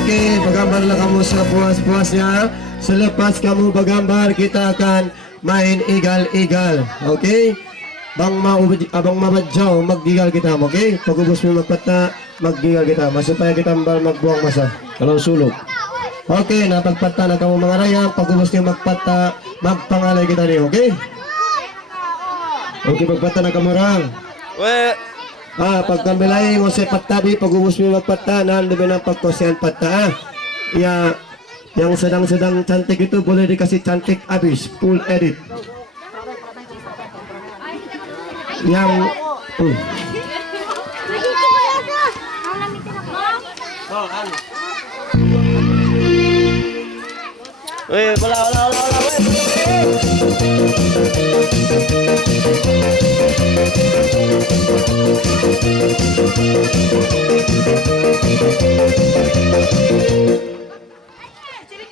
Okay, pagambar lang kamu sa puas-puasnya. Selepas kamu pagambar, kita akan main igal-igal. Okay? Abang mabadyaw, maggigal kita. Okay? Pagubos mo magpata, maggigal kita. Masupaya kita magbuang masa. Kalau sulok. Okay, napagpata na kamu mga rayang. Pagubos niyo magpata, magpangalay kita niyo. Okay? Okay, pagpata na kamu rang. Pagkambilay mo sa patabi, pag-ubos mo magpata, nandoon ng pagkosyan pata. Yang sedang-sedang cantik itu boleh dikasih cantik habis, full edit. Yang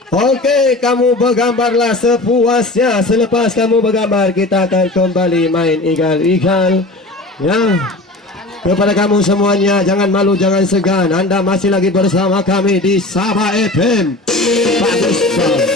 Oke, kamu bergambarlah sepuasnya. Selepas kamu bergambar, kita akan kembali main igal-igal. Ya, kepada kamu semuanya, jangan malu, jangan segan. Anda masih lagi bersama kami di Sabah FM. Bagus banget.